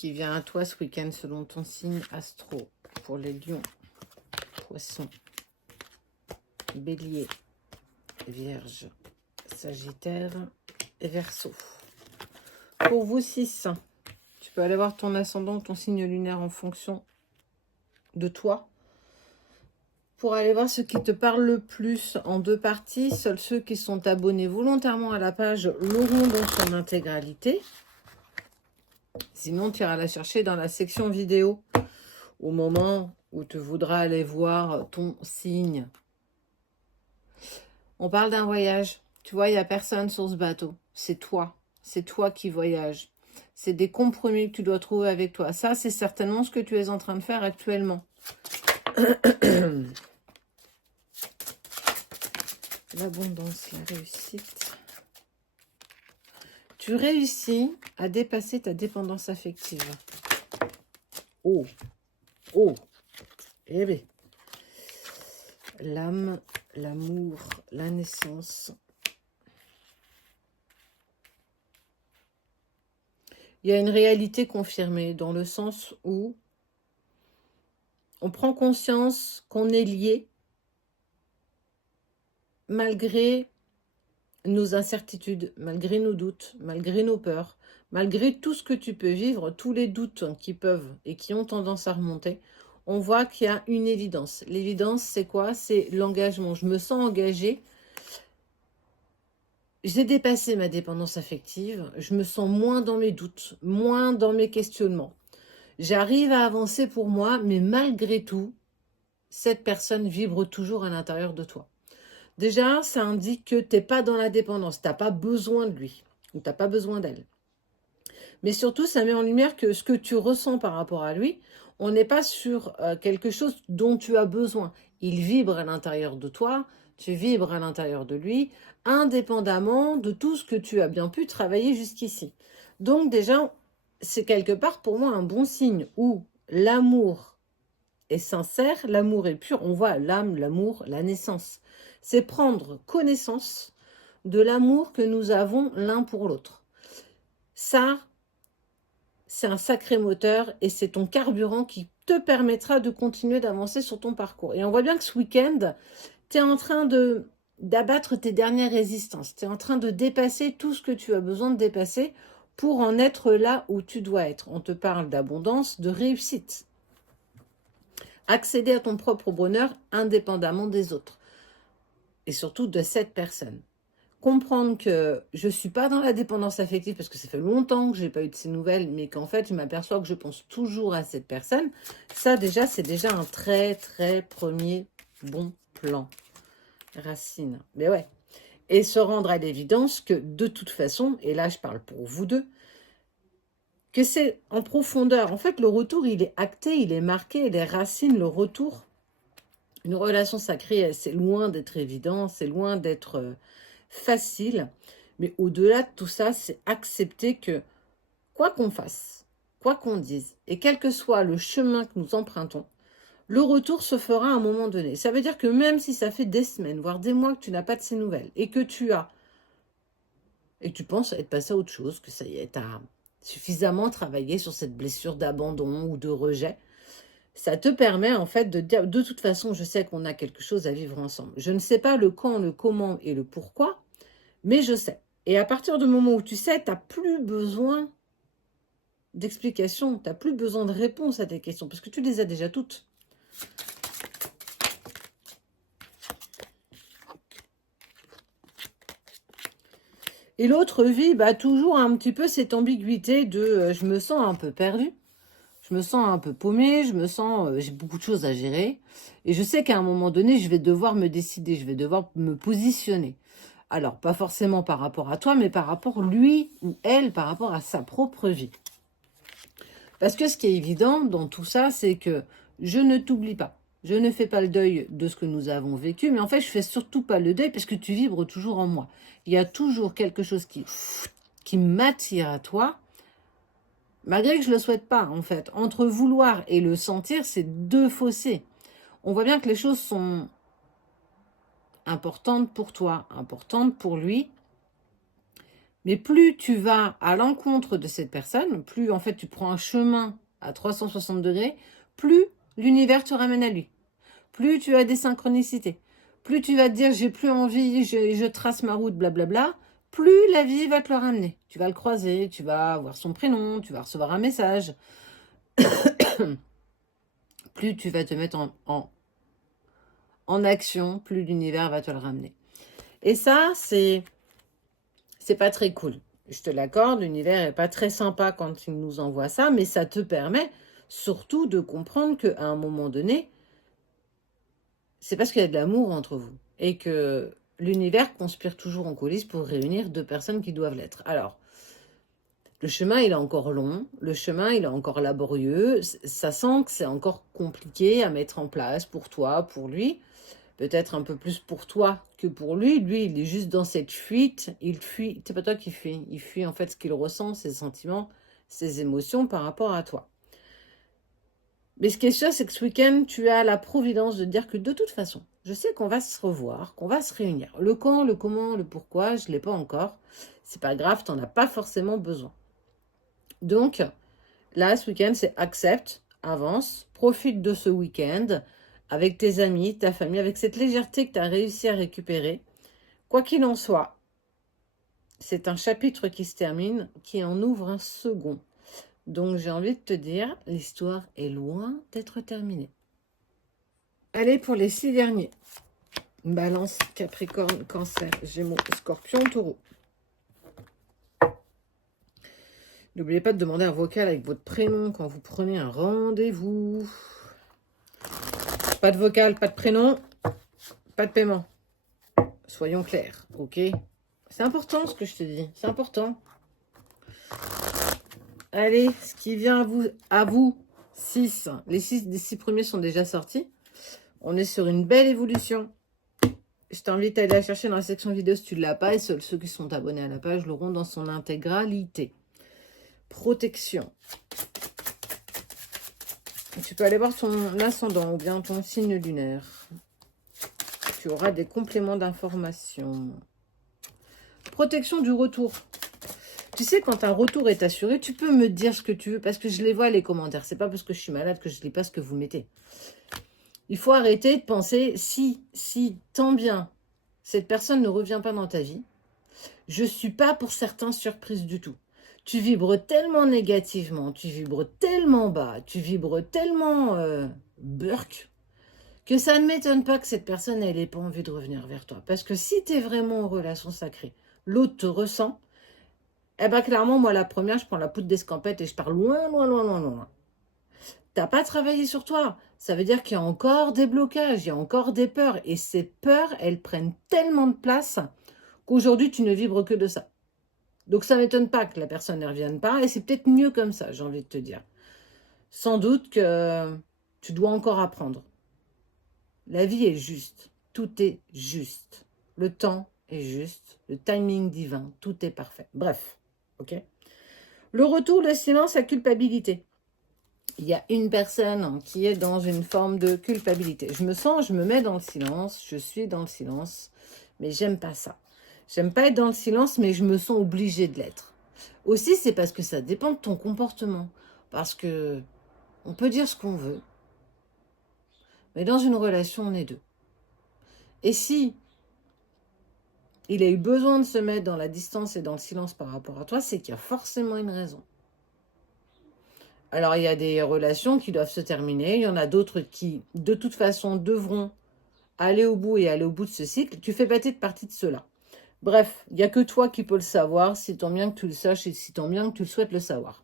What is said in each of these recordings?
qui vient à toi ce week-end selon ton signe astro pour les lions, poissons, bélier, vierge, sagittaire et verseau. Pour vous 6, tu peux aller voir ton ascendant, ton signe lunaire en fonction de toi. Pour aller voir ce qui te parle le plus en 2 parties, seuls ceux qui sont abonnés volontairement à la page l'auront dans son intégralité. Sinon, tu iras la chercher dans la section vidéo au moment où tu voudras aller voir ton signe. On parle d'un voyage. Tu vois, il n'y a personne sur ce bateau. C'est toi. C'est toi qui voyages. C'est des compromis que tu dois trouver avec toi. Ça, c'est certainement ce que tu es en train de faire actuellement. L'abondance, la réussite. Tu réussis à dépasser ta dépendance affective. Oh, oh, eh bien. L'âme, l'amour, la naissance. Il y a une réalité confirmée dans le sens où on prend conscience qu'on est lié malgré nos incertitudes, malgré nos doutes, malgré nos peurs, malgré tout ce que tu peux vivre, tous les doutes qui peuvent et qui ont tendance à remonter, on voit qu'il y a une évidence. L'évidence, c'est quoi? C'est l'engagement. Je me sens engagée. J'ai dépassé ma dépendance affective. Je me sens moins dans mes doutes, moins dans mes questionnements. J'arrive à avancer pour moi, mais malgré tout, cette personne vibre toujours à l'intérieur de toi. Déjà, ça indique que tu n'es pas dans la dépendance, tu n'as pas besoin de lui, ou tu n'as pas besoin d'elle. Mais surtout, ça met en lumière que ce que tu ressens par rapport à lui, on n'est pas sur quelque chose dont tu as besoin. Il vibre à l'intérieur de toi, tu vibres à l'intérieur de lui, indépendamment de tout ce que tu as bien pu travailler jusqu'ici. Donc déjà, c'est quelque part pour moi un bon signe où l'amour est sincère, l'amour est pur. On voit l'âme, l'amour, la naissance. C'est prendre connaissance de l'amour que nous avons l'un pour l'autre. Ça, c'est un sacré moteur et c'est ton carburant qui te permettra de continuer d'avancer sur ton parcours. Et on voit bien que ce week-end, tu es en train d'abattre tes dernières résistances. Tu es en train de dépasser tout ce que tu as besoin de dépasser pour en être là où tu dois être. On te parle d'abondance, de réussite. Accéder à ton propre bonheur indépendamment des autres. Et surtout de cette personne. Comprendre que je ne suis pas dans la dépendance affective parce que ça fait longtemps que je n'ai pas eu de ces nouvelles, mais qu'en fait, je m'aperçois que je pense toujours à cette personne. Ça, déjà, c'est déjà un très, très premier bon plan. Racine. Mais ouais. Et se rendre à l'évidence que de toute façon, et là, je parle pour vous deux, que c'est en profondeur. En fait, le retour, il est acté, il est marqué. Les racines, le retour, une relation sacrée, c'est loin d'être évident, c'est loin d'être facile. Mais au-delà de tout ça, c'est accepter que quoi qu'on fasse, quoi qu'on dise, et quel que soit le chemin que nous empruntons, le retour se fera à un moment donné. Ça veut dire que même si ça fait des semaines, voire des mois que tu n'as pas de ces nouvelles, et que tu penses être passé à autre chose, que ça y est, tu as suffisamment travaillé sur cette blessure d'abandon ou de rejet, ça te permet en fait de dire, de toute façon, je sais qu'on a quelque chose à vivre ensemble. Je ne sais pas le quand, le comment et le pourquoi, mais je sais. Et à partir du moment où tu sais, tu n'as plus besoin d'explications, tu n'as plus besoin de réponses à tes questions, parce que tu les as déjà toutes. Et l'autre vit toujours un petit peu cette ambiguïté de je me sens un peu perdue, je me sens un peu paumée, je me sens, j'ai beaucoup de choses à gérer. Et je sais qu'à un moment donné, je vais devoir me décider, je vais devoir me positionner. Alors, pas forcément par rapport à toi, mais par rapport lui ou elle, par rapport à sa propre vie. Parce que ce qui est évident dans tout ça, c'est que je ne t'oublie pas. Je ne fais pas le deuil de ce que nous avons vécu, mais en fait, je fais surtout pas le deuil parce que tu vibres toujours en moi. Il y a toujours quelque chose qui m'attire à toi, malgré que je ne le souhaite pas, en fait. Entre vouloir et le sentir, c'est deux fossés. On voit bien que les choses sont importantes pour toi, importantes pour lui, Mais plus tu vas à l'encontre de cette personne, plus en fait tu prends un chemin à 360 degrés, plus l'univers te ramène à lui. Plus tu as des synchronicités, plus tu vas te dire j'ai plus envie, je trace ma route, blablabla, plus la vie va te le ramener. Tu vas le croiser, tu vas voir son prénom, tu vas recevoir un message. Plus tu vas te mettre en action, plus l'univers va te le ramener. Et ça, c'est pas très cool. Je te l'accorde, l'univers n'est pas très sympa quand il nous envoie ça, mais ça te permet surtout de comprendre qu'à un moment donné, c'est parce qu'il y a de l'amour entre vous et que l'univers conspire toujours en coulisses pour réunir deux personnes qui doivent l'être. Alors, le chemin, il est encore long, le chemin, il est encore laborieux, ça sent que c'est encore compliqué à mettre en place pour toi, pour lui, peut-être un peu plus pour toi que pour lui. Lui, il est juste dans cette fuite, il fuit, c'est pas toi qui fuis, il fuit en fait ce qu'il ressent, ses sentiments, ses émotions par rapport à toi. Mais ce qui est sûr, c'est que ce week-end, tu as la providence de dire que de toute façon, je sais qu'on va se revoir, qu'on va se réunir. Le quand, le comment, le pourquoi, je ne l'ai pas encore. C'est pas grave, tu n'en as pas forcément besoin. Donc, là, ce week-end, c'est accepte, avance, profite de ce week-end avec tes amis, ta famille, avec cette légèreté que tu as réussi à récupérer. Quoi qu'il en soit, c'est un chapitre qui se termine, qui en ouvre un second. Donc, j'ai envie de te dire, l'histoire est loin d'être terminée. Allez, pour les 6 derniers. Balance, Capricorne, Cancer, Gémeaux, Scorpion, Taureau. N'oubliez pas de demander un vocal avec votre prénom quand vous prenez un rendez-vous. Pas de vocal, pas de prénom, pas de paiement. Soyons clairs, ok? C'est important ce que je te dis, c'est important. Allez, ce qui vient à vous 6. Les 6 des 6 premiers sont déjà sortis. On est sur une belle évolution. Je t'invite à aller la chercher dans la section vidéo si tu ne l'as pas. Et seuls ceux qui sont abonnés à la page l'auront dans son intégralité. Protection. Tu peux aller voir ton ascendant ou bien ton signe lunaire. Tu auras des compléments d'information. Protection du retour. Tu sais, quand un retour est assuré, tu peux me dire ce que tu veux parce que je les vois les commentaires. C'est pas parce que je suis malade que je ne lis pas ce que vous mettez. Il faut arrêter de penser si, tant bien, cette personne ne revient pas dans ta vie, je ne suis pas pour certains surprise du tout. Tu vibres tellement négativement, tu vibres tellement bas, tu vibres tellement burk, que ça ne m'étonne pas que cette personne n'ait pas envie de revenir vers toi. Parce que si tu es vraiment en relation sacrée, l'autre te ressent, eh bien clairement, moi la première, je prends la poudre d'escampette et je pars loin, loin, loin, loin, loin. T'as pas travaillé sur toi. Ça veut dire qu'il y a encore des blocages, il y a encore des peurs. Et ces peurs, elles prennent tellement de place qu'aujourd'hui, tu ne vibres que de ça. Donc, ça ne m'étonne pas que la personne ne revienne pas. Et c'est peut-être mieux comme ça, j'ai envie de te dire. Sans doute que tu dois encore apprendre. La vie est juste. Tout est juste. Le temps est juste. Le timing divin. Tout est parfait. Bref. Ok. Le retour, le silence, la culpabilité. Il y a une personne qui est dans une forme de culpabilité. Je me mets dans le silence, je suis dans le silence, mais j'aime pas ça. J'aime pas être dans le silence, mais je me sens obligée de l'être. Aussi, c'est parce que ça dépend de ton comportement. Parce que on peut dire ce qu'on veut, mais dans une relation, on est deux. Et si il a eu besoin de se mettre dans la distance et dans le silence par rapport à toi, c'est qu'il y a forcément une raison. Alors, il y a des relations qui doivent se terminer. Il y en a d'autres qui, de toute façon, devront aller au bout et aller au bout de ce cycle. Tu fais partie de cela. Bref, il n'y a que toi qui peux le savoir, si tant bien que tu le saches et si tant bien que tu le souhaites le savoir.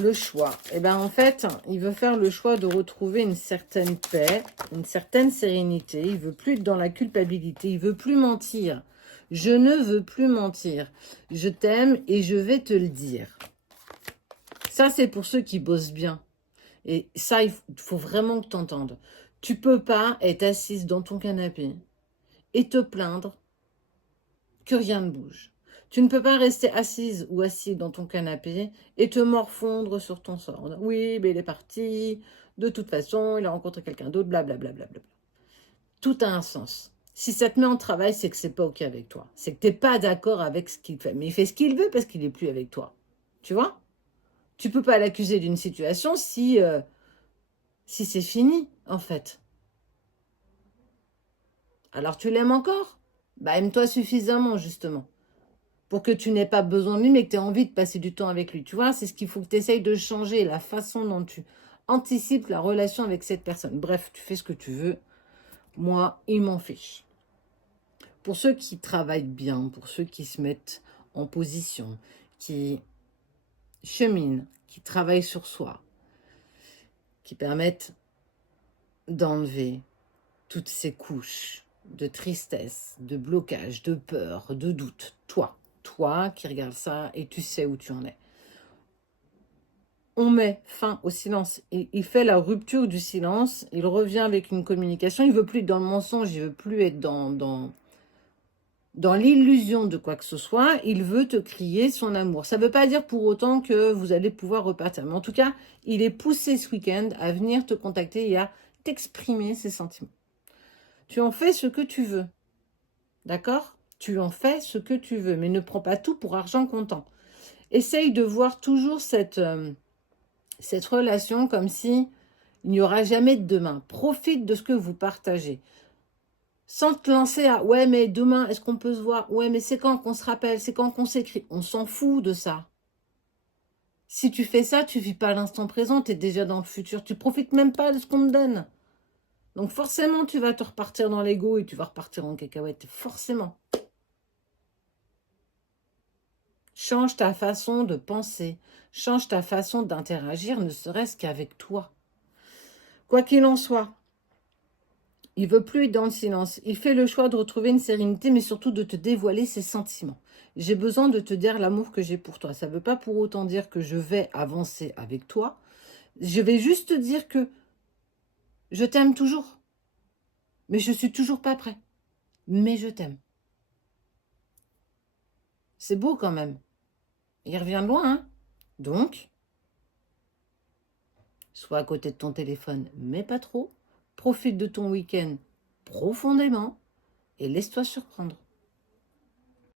Le choix. Eh bien, en fait, il veut faire le choix de retrouver une certaine paix, une certaine sérénité. Il veut plus être dans la culpabilité. Il veut plus mentir. Je ne veux plus mentir. Je t'aime et je vais te le dire. Ça, c'est pour ceux qui bossent bien. Et ça, il faut vraiment que tu entendes. Tu peux pas être assise dans ton canapé et te plaindre que rien ne bouge. Tu ne peux pas rester assise ou assis dans ton canapé et te morfondre sur ton sort. Oui, mais il est parti. De toute façon, il a rencontré quelqu'un d'autre, blablabla. Tout a un sens. Si ça te met en travail, c'est que c'est pas OK avec toi. C'est que tu n'es pas d'accord avec ce qu'il fait. Mais il fait ce qu'il veut parce qu'il n'est plus avec toi. Tu vois? Tu peux pas l'accuser d'une situation si c'est fini, en fait. Alors tu l'aimes encore? Bah aime-toi suffisamment, justement. Pour que tu n'aies pas besoin de lui, mais que tu aies envie de passer du temps avec lui. Tu vois, c'est ce qu'il faut que tu essayes de changer, la façon dont tu anticipes la relation avec cette personne. Bref, tu fais ce que tu veux. Moi, il m'en fiche. Pour ceux qui travaillent bien, pour ceux qui se mettent en position, qui cheminent, qui travaillent sur soi, qui permettent d'enlever toutes ces couches de tristesse, de blocage, de peur, de doute. Toi qui regardes ça et tu sais où tu en es. On met fin au silence. Il fait la rupture du silence. Il revient avec une communication. Il veut plus être dans le mensonge. Il veut plus être dans l'illusion de quoi que ce soit. Il veut te crier son amour. Ça ne veut pas dire pour autant que vous allez pouvoir repartir. Mais en tout cas, il est poussé ce week-end à venir te contacter et à t'exprimer ses sentiments. Tu en fais ce que tu veux. D'accord? Tu en fais ce que tu veux. Mais ne prends pas tout pour argent comptant. Essaye de voir toujours cette relation comme si il n'y aura jamais de demain. Profite de ce que vous partagez. Sans te lancer à « ouais, mais demain, est-ce qu'on peut se voir? Ouais, mais c'est quand qu'on se rappelle? C'est quand qu'on s'écrit ?» On s'en fout de ça. Si tu fais ça, tu vis pas l'instant présent, tu es déjà dans le futur. Tu profites même pas de ce qu'on te donne. Donc forcément, tu vas te repartir dans l'ego et tu vas repartir en cacahuète. Forcément. Change ta façon de penser. Change ta façon d'interagir, ne serait-ce qu'avec toi. Quoi qu'il en soit, il veut plus être dans le silence. Il fait le choix de retrouver une sérénité, mais surtout de te dévoiler ses sentiments. J'ai besoin de te dire l'amour que j'ai pour toi. Ça ne veut pas pour autant dire que je vais avancer avec toi. Je vais juste te dire que je t'aime toujours. Mais je suis toujours pas prêt. Mais je t'aime. C'est beau quand même. Il revient de loin, hein? Donc, sois à côté de ton téléphone, mais pas trop. Profite de ton week-end profondément et laisse-toi surprendre.